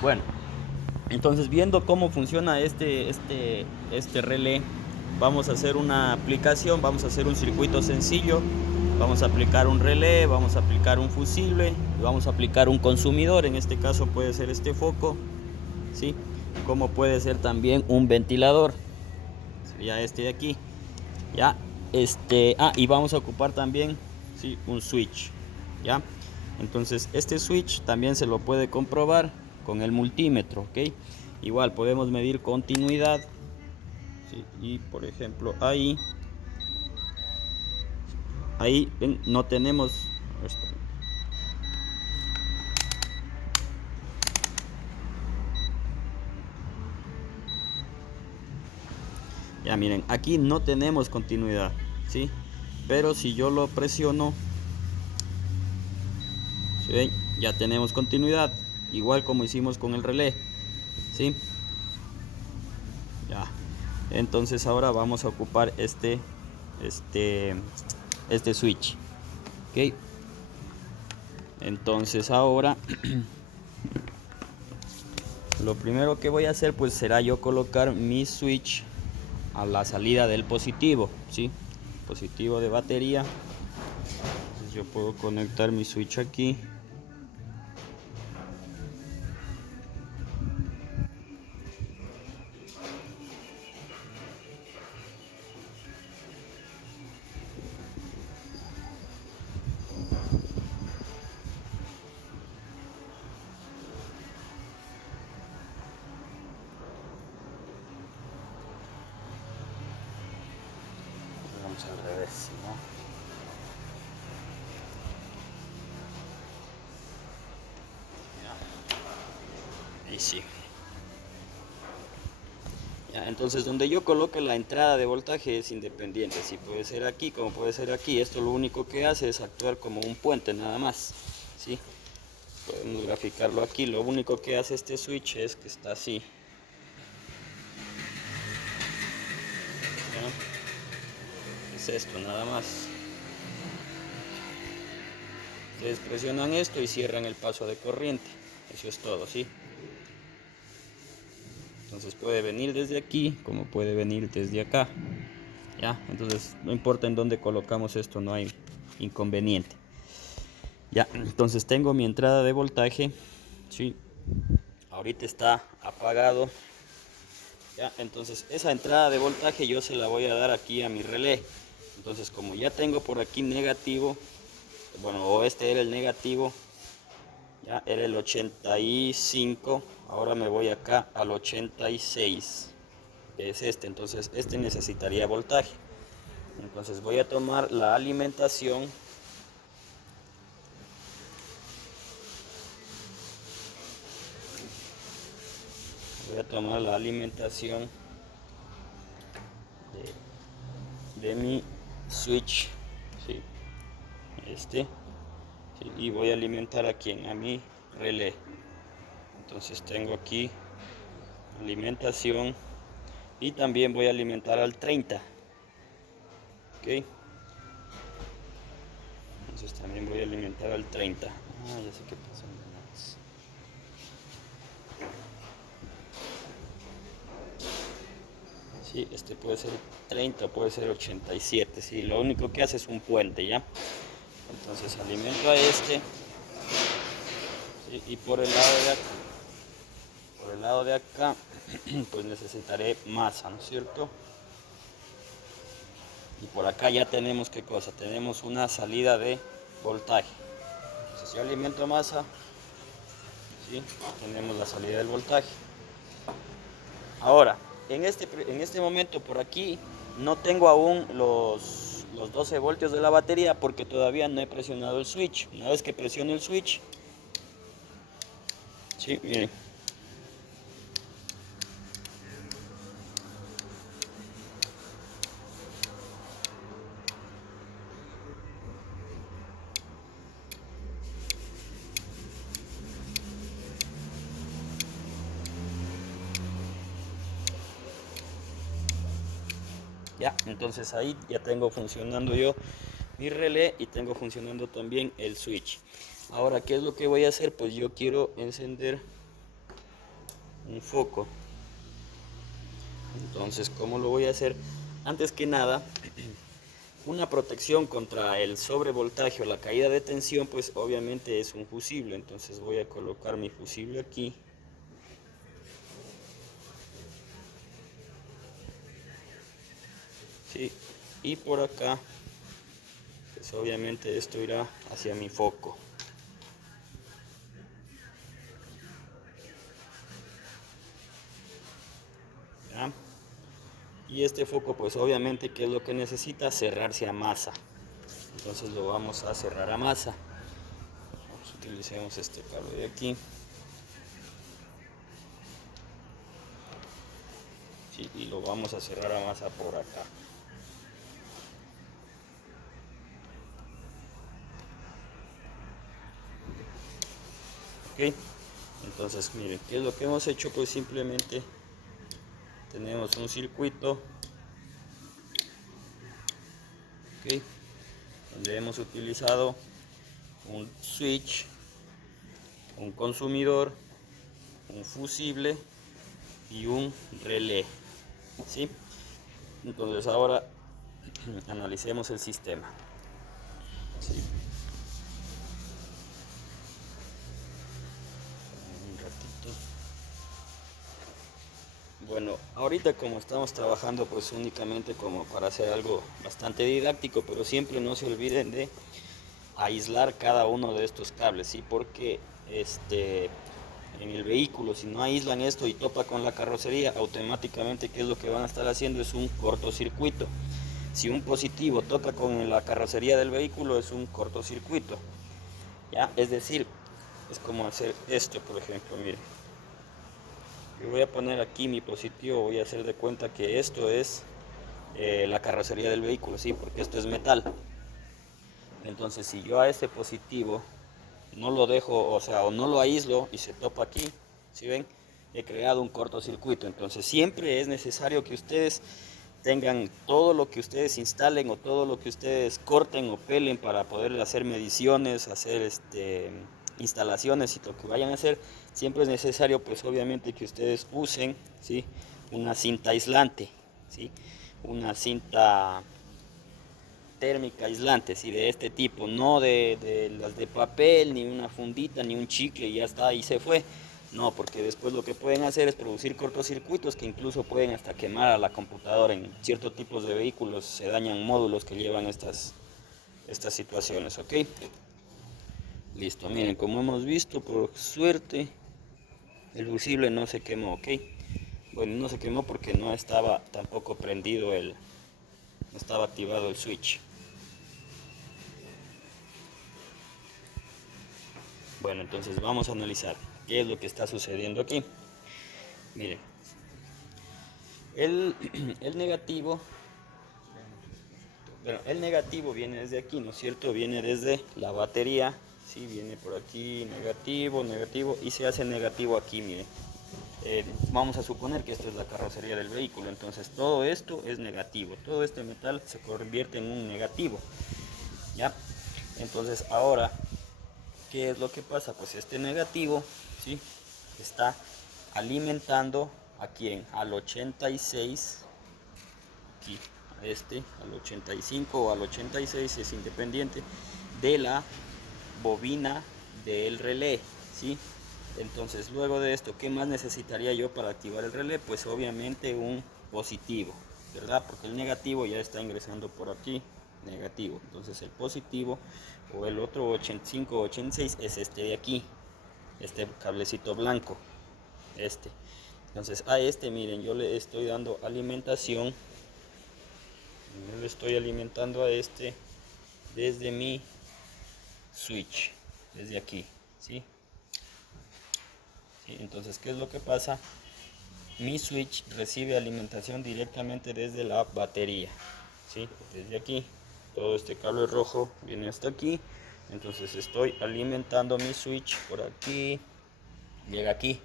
Bueno, entonces viendo cómo funciona este relé, vamos a hacer una aplicación, vamos a hacer un circuito sencillo. Vamos a aplicar un relé, vamos a aplicar un fusible y vamos a aplicar un consumidor. En este caso puede ser este foco, ¿sí? Como puede ser también un ventilador, sería este de aquí, ya. Y vamos a ocupar también, ¿sí?, un switch, ya. Entonces este switch también se lo puede comprobar con el multímetro, ¿ok? Igual podemos medir continuidad, ¿sí? Y por ejemplo ahí ven, no tenemos. Ya miren, aquí no tenemos continuidad, ¿sí? Pero si yo lo presiono, ¿sí ven? Ya tenemos continuidad, igual como hicimos con el relé, ¿sí? Ya. Entonces ahora vamos a ocupar este, este switch, ¿ok? Entonces ahora lo primero que voy a hacer pues será yo colocar mi switch a la salida del positivo, ¿sí? Positivo de batería. Entonces yo puedo conectar mi switch aquí. Vamos al revés, ¿no? Ahí sí. Ya, entonces donde yo coloque la entrada de voltaje es independiente, si puede ser aquí como puede ser aquí. Esto lo único que hace es actuar como un puente nada más, ¿sí? Podemos graficarlo aquí. Lo único que hace este switch es que está así, ¿ya? Es esto nada más. Ustedes presionan esto y cierran el paso de corriente. Eso es todo, ¿sí? Entonces puede venir desde aquí como puede venir desde acá, ¿ya? Entonces no importa en dónde colocamos esto, no hay inconveniente. Ya, entonces tengo mi entrada de voltaje, ¿sí? Ahorita está apagado. Ya, entonces esa entrada de voltaje yo se la voy a dar aquí a mi relé. Entonces como ya tengo por aquí negativo, bueno, o este era el negativo, ya era el 85, ahora me voy acá al 86, que es este. Entonces este necesitaría voltaje. Entonces voy a tomar la alimentación. Voy a tomar la alimentación de mi switch, ¿sí? ¿Sí? Y voy a alimentar aquí a mi relé. Entonces tengo aquí alimentación y también voy a alimentar al 30, ¿ok? Entonces también voy a alimentar al 30. Ya sé qué pasó. Sí, este puede ser 30, puede ser 87, sí, lo único que hace es un puente, ¿ya? Entonces alimento a este, ¿sí? Y por el lado de acá, pues necesitaré masa, ¿no es cierto? Y por acá ya tenemos, ¿qué cosa? Tenemos una salida de voltaje. Entonces yo alimento masa, ¿sí? Tenemos la salida del voltaje. Ahora, en este momento por aquí no tengo aún los 12 voltios de la batería porque todavía no he presionado el switch. Una vez que presiono el switch, sí, miren. Ya, entonces ahí ya tengo funcionando yo mi relé y tengo funcionando también el switch. Ahora, ¿qué es lo que voy a hacer? Pues yo quiero encender un foco. Entonces, ¿cómo lo voy a hacer? Antes que nada, una protección contra el sobrevoltaje o la caída de tensión, pues obviamente es un fusible. Entonces voy a colocar mi fusible aquí. Sí, y por acá, pues obviamente esto irá hacia mi foco. ¿Ya? Y este foco, pues obviamente, ¿qué es lo que necesita? Cerrarse a masa. Entonces lo vamos a cerrar a masa. Utilicemos este cable de aquí. Sí, y lo vamos a cerrar a masa por acá. Ok, entonces miren, ¿qué es lo que hemos hecho? Pues simplemente tenemos un circuito, ok, donde hemos utilizado un switch, un consumidor, un fusible y un relé, ¿sí? Entonces ahora analicemos el sistema. ¿Sí? Un ratito. Bueno, ahorita como estamos trabajando pues únicamente como para hacer algo bastante didáctico, pero siempre no se olviden de aislar cada uno de estos cables, ¿sí? Porque en el vehículo, si no aíslan esto y topa con la carrocería, automáticamente ¿qué es lo que van a estar haciendo? Es un cortocircuito. Si un positivo toca con la carrocería del vehículo, es un cortocircuito, ¿ya? Es decir, es como hacer esto, por ejemplo, miren. Yo voy a poner aquí mi positivo, voy a hacer de cuenta que esto es la carrocería del vehículo, ¿sí? Porque esto es metal. Entonces, si yo a ese positivo no lo dejo, o sea, o no lo aíslo y se topa aquí, ¿sí ven? He creado un cortocircuito. Entonces, siempre es necesario que ustedes tengan todo lo que ustedes instalen o todo lo que ustedes corten o pelen para poder hacer mediciones, hacer instalaciones y lo que vayan a hacer. Siempre es necesario, pues obviamente, que ustedes usen, ¿sí? Una cinta aislante, ¿sí? Una cinta térmica aislante, ¿sí? De este tipo, no de las de papel, ni una fundita, ni un chicle y ya está, y se fue. No, porque después lo que pueden hacer es producir cortocircuitos que incluso pueden hasta quemar a la computadora. En ciertos tipos de vehículos se dañan módulos que llevan estas situaciones, ¿ok? Listo, miren, como hemos visto, por suerte, el fusible no se quemó, ¿ok? Bueno, no se quemó porque no estaba tampoco prendido no estaba activado el switch. Bueno, entonces vamos a analizar qué es lo que está sucediendo aquí. Miren, el, el negativo, bueno, el negativo viene desde aquí, ¿no es cierto? Viene desde la batería, ¿sí? Viene por aquí, negativo, negativo, y se hace negativo aquí, miren. Vamos a suponer que esta es la carrocería del vehículo, entonces todo esto es negativo, todo este metal se convierte en un negativo, ¿ya? Entonces ahora, ¿qué es lo que pasa? Pues este negativo, ¿sí? Está alimentando a quién, al 86, aquí, al 85 o al 86, es independiente, de la bobina del relé, ¿sí? Entonces luego de esto, ¿qué más necesitaría yo para activar el relé? Pues obviamente un positivo, ¿verdad? Porque el negativo ya está ingresando por aquí, negativo. Entonces el positivo o el otro 85 o 86 es este de aquí, este cablecito blanco, Entonces a miren, yo le estoy dando alimentación, yo le estoy alimentando a desde mi switch, desde aquí, ¿sí? ¿Sí? Entonces, ¿qué es lo que pasa? Mi switch recibe alimentación directamente desde la batería, ¿sí? Desde aquí, todo este cable rojo viene hasta aquí, entonces estoy alimentando mi switch por aquí, llega aquí.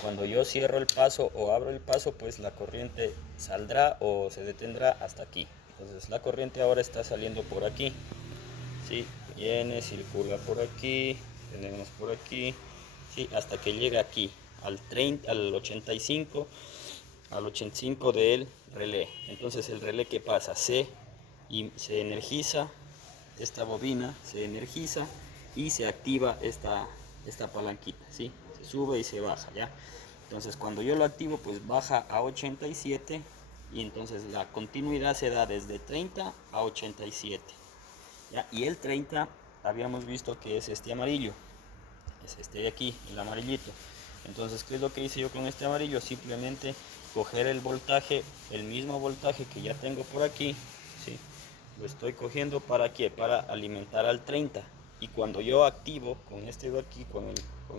Cuando yo cierro el paso o abro el paso, pues la corriente saldrá o se detendrá hasta aquí. Entonces la corriente ahora está saliendo por aquí, ¿sí? Viene, circula por aquí, tenemos por aquí, ¿sí? Hasta que llega aquí, al 30, al 85, al 85 del relé. Entonces el relé, ¿qué pasa? Se energiza, esta bobina se energiza y se activa esta palanquita, ¿sí? Se sube y se baja, ¿ya? Entonces cuando yo lo activo, pues baja a 87 y entonces la continuidad se da desde 30 a 87, ¿ya? Y el 30 habíamos visto que es este amarillo, es este de aquí, el amarillito. Entonces, ¿qué es lo que hice yo con este amarillo? Simplemente coger el voltaje, el mismo voltaje que ya tengo por aquí, ¿sí? Lo estoy cogiendo ¿para qué? Para alimentar al 30. Y cuando yo activo con este de aquí, con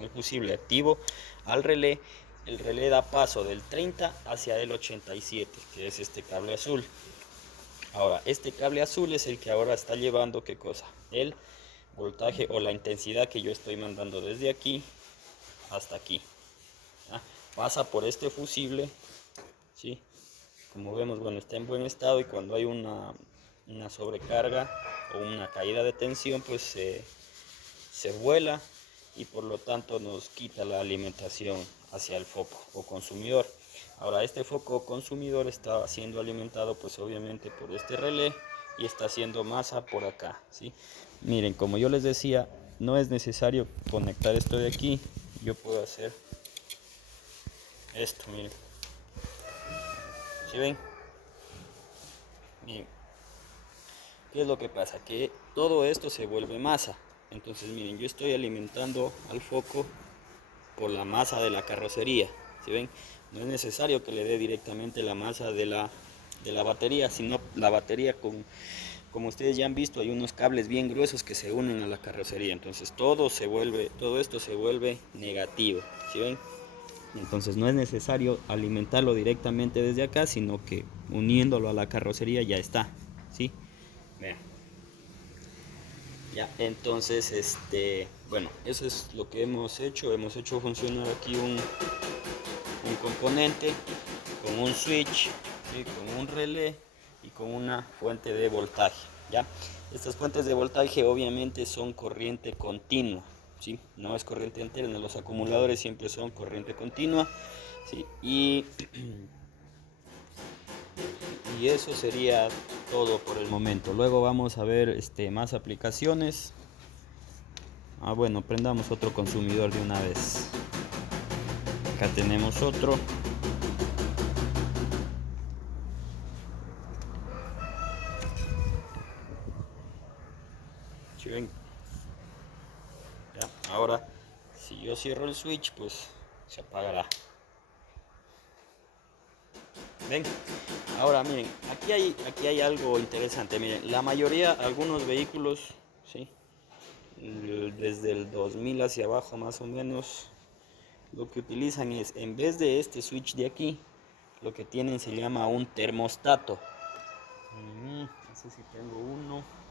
el fusible, activo al relé, el relé da paso del 30 hacia el 87, que es este cable azul. Ahora, este cable azul es el que ahora está llevando, ¿qué cosa? El voltaje o la intensidad que yo estoy mandando desde aquí hasta aquí. ¿Ya? Pasa por este fusible, ¿sí? Como vemos, bueno, está en buen estado, y cuando hay una sobrecarga o una caída de tensión, pues se vuela y por lo tanto nos quita la alimentación hacia el foco o consumidor. Ahora, este foco consumidor está siendo alimentado pues obviamente por este relé y está haciendo masa por acá, ¿sí? Miren, como yo les decía, no es necesario conectar esto de aquí. Yo puedo hacer esto, miren. ¿Sí ven? Miren. ¿Qué es lo que pasa? Que todo esto se vuelve masa. Entonces miren, yo estoy alimentando al foco por la masa de la carrocería. ¿Sí ven? No es necesario que le dé directamente la masa de la batería, sino la batería como ustedes ya han visto, hay unos cables bien gruesos que se unen a la carrocería. Entonces todo esto se vuelve negativo. ¿Sí ven? Entonces no es necesario alimentarlo directamente desde acá, sino que uniéndolo a la carrocería ya está. ¿Sí? Vean. Ya, entonces, bueno, eso es lo que hemos hecho. Hemos hecho funcionar aquí un componente con un switch, ¿sí? Con un relé y con una fuente de voltaje, ¿ya? Estas fuentes de voltaje obviamente son corriente continua, ¿sí? No es corriente alterna, los acumuladores siempre son corriente continua, ¿sí? Y eso sería todo por el momento. Luego vamos a ver más aplicaciones. Bueno, prendamos otro consumidor de una vez. Acá tenemos otro. ¿Sí ven? Ya, ahora, si yo cierro el switch, pues se apagará. ¿Ven? Ahora miren, aquí hay algo interesante. Miren, la mayoría, algunos vehículos, ¿sí? Desde el 2000 hacia abajo más o menos, lo que utilizan es, en vez de este switch de aquí, lo que tienen se llama un termostato. No sé si tengo uno.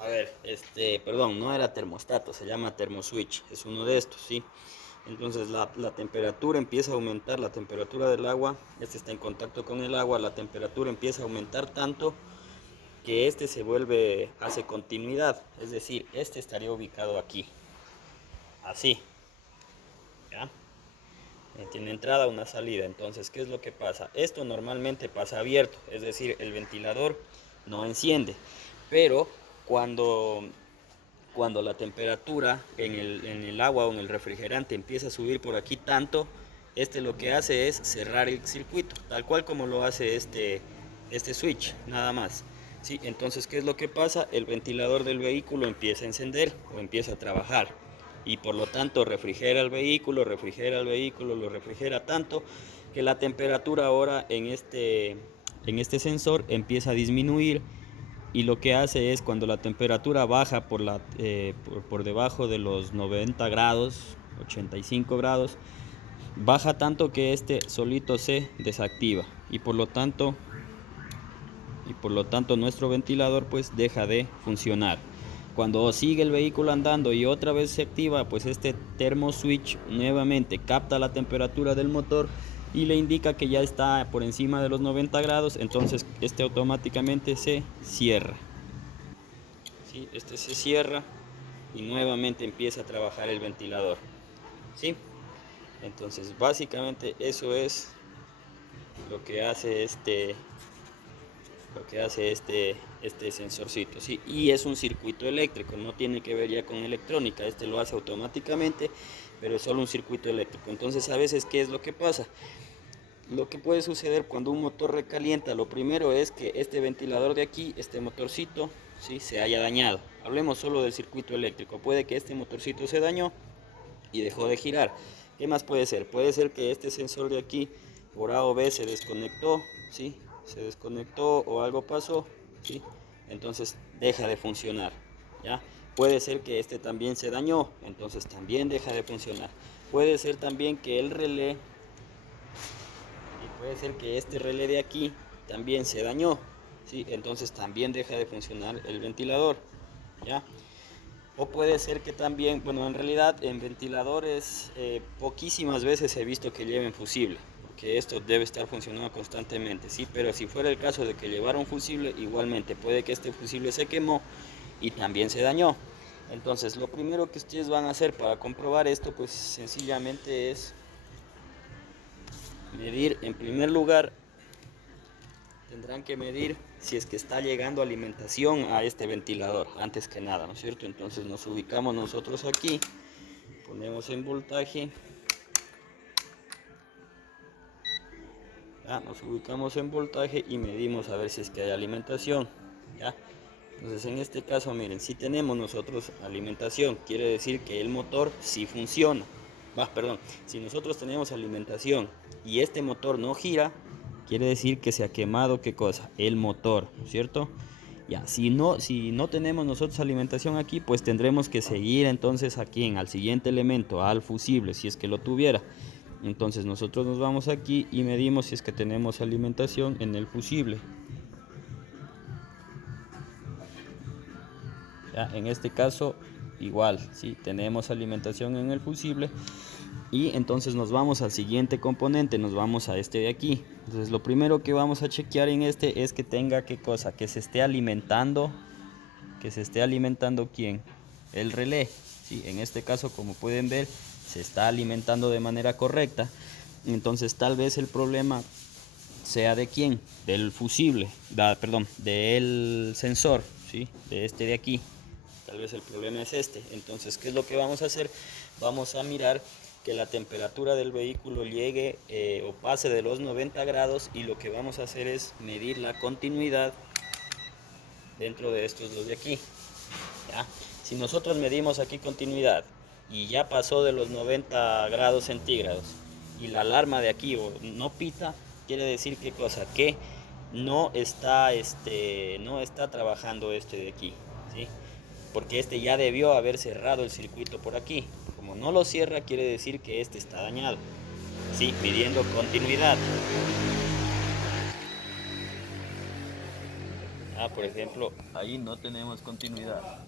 A ver, perdón, no era termostato, se llama termoswitch, es uno de estos, ¿sí? Entonces la temperatura empieza a aumentar, la temperatura del agua, está en contacto con el agua, la temperatura empieza a aumentar tanto que hace continuidad, es decir, estaría ubicado aquí, así, ¿ya? Tiene entrada, una salida. Entonces, ¿qué es lo que pasa? Esto normalmente pasa abierto, es decir, el ventilador no enciende, pero cuando la temperatura en el agua o en el refrigerante empieza a subir por aquí tanto, lo que hace es cerrar el circuito, tal cual como lo hace este switch, nada más. ¿Sí? Entonces, ¿qué es lo que pasa? El ventilador del vehículo empieza a encender o empieza a trabajar y por lo tanto refrigera el vehículo, lo refrigera tanto que la temperatura ahora en este sensor empieza a disminuir. Y lo que hace es, cuando la temperatura baja por debajo de los 90 grados, 85 grados, baja tanto que este solito se desactiva y por lo tanto nuestro ventilador pues deja de funcionar. Cuando sigue el vehículo andando y otra vez se activa, pues este termo switch nuevamente capta la temperatura del motor y le indica que ya está por encima de los 90 grados, entonces este automáticamente se cierra. ¿Sí? Este se cierra y nuevamente empieza a trabajar el ventilador. ¿Sí? Entonces básicamente eso es lo que hace este sensorcito, ¿sí? Y es un circuito eléctrico, no tiene que ver ya con electrónica, este lo hace automáticamente, pero es solo un circuito eléctrico. Entonces a veces, ¿qué es lo que pasa? Lo que puede suceder cuando un motor recalienta, lo primero es que este ventilador de aquí, este motorcito, ¿sí?, se haya dañado. Hablemos solo del circuito eléctrico, puede que este motorcito se dañó y dejó de girar. ¿Qué más puede ser? Puede ser que este sensor de aquí por A o B se desconectó, ¿sí? Se desconectó o algo pasó, ¿sí? Entonces deja de funcionar, ¿ya? Puede ser que este también se dañó, entonces también deja de funcionar. Puede ser también que el relé, y puede ser que este relé de aquí también se dañó, ¿sí? Entonces también deja de funcionar el ventilador, ¿ya? O puede ser que también, bueno, en realidad en ventiladores poquísimas veces he visto que lleven fusible, porque esto debe estar funcionando constantemente, ¿sí? Pero si fuera el caso de que llevara un fusible, igualmente puede que este fusible se quemó y también se dañó. Entonces, lo primero que ustedes van a hacer para comprobar esto, pues sencillamente es medir, en primer lugar, tendrán que medir si es que está llegando alimentación a este ventilador, antes que nada, ¿no es cierto? Entonces nos ubicamos nosotros aquí, ponemos en voltaje, ¿ya? Nos ubicamos en voltaje y medimos a ver si es que hay alimentación, ¿ya? Entonces en este caso, miren, si tenemos nosotros alimentación, quiere decir que el motor sí funciona. Perdón, si nosotros tenemos alimentación y este motor no gira, quiere decir que se ha quemado, ¿qué cosa? El motor, ¿cierto? Ya, si no tenemos nosotros alimentación aquí, pues tendremos que seguir entonces aquí al siguiente elemento, al fusible, si es que lo tuviera. Entonces nosotros nos vamos aquí y medimos si es que tenemos alimentación en el fusible. Ya, en este caso igual, ¿sí? Tenemos alimentación en el fusible y entonces nos vamos al siguiente componente, nos vamos a este de aquí. Entonces lo primero que vamos a chequear en este es que tenga ¿qué cosa? Que se esté alimentando ¿quién? El relé, ¿sí? En este caso, como pueden ver, se está alimentando de manera correcta. Entonces tal vez el problema sea de quién, del fusible, del sensor, ¿sí? De este de aquí. Tal vez el problema es este. Entonces, ¿qué es lo que vamos a hacer? Vamos a mirar que la temperatura del vehículo llegue o pase de los 90 grados y lo que vamos a hacer es medir la continuidad dentro de estos dos de aquí, ¿ya? Si nosotros medimos aquí continuidad y ya pasó de los 90 grados centígrados y la alarma de aquí no pita, quiere decir ¿qué cosa? Que no está trabajando este de aquí, ¿sí? Porque este ya debió haber cerrado el circuito por aquí. Como no lo cierra, quiere decir que este está dañado, ¿sí? Pidiendo continuidad. Por ejemplo, ahí no tenemos continuidad.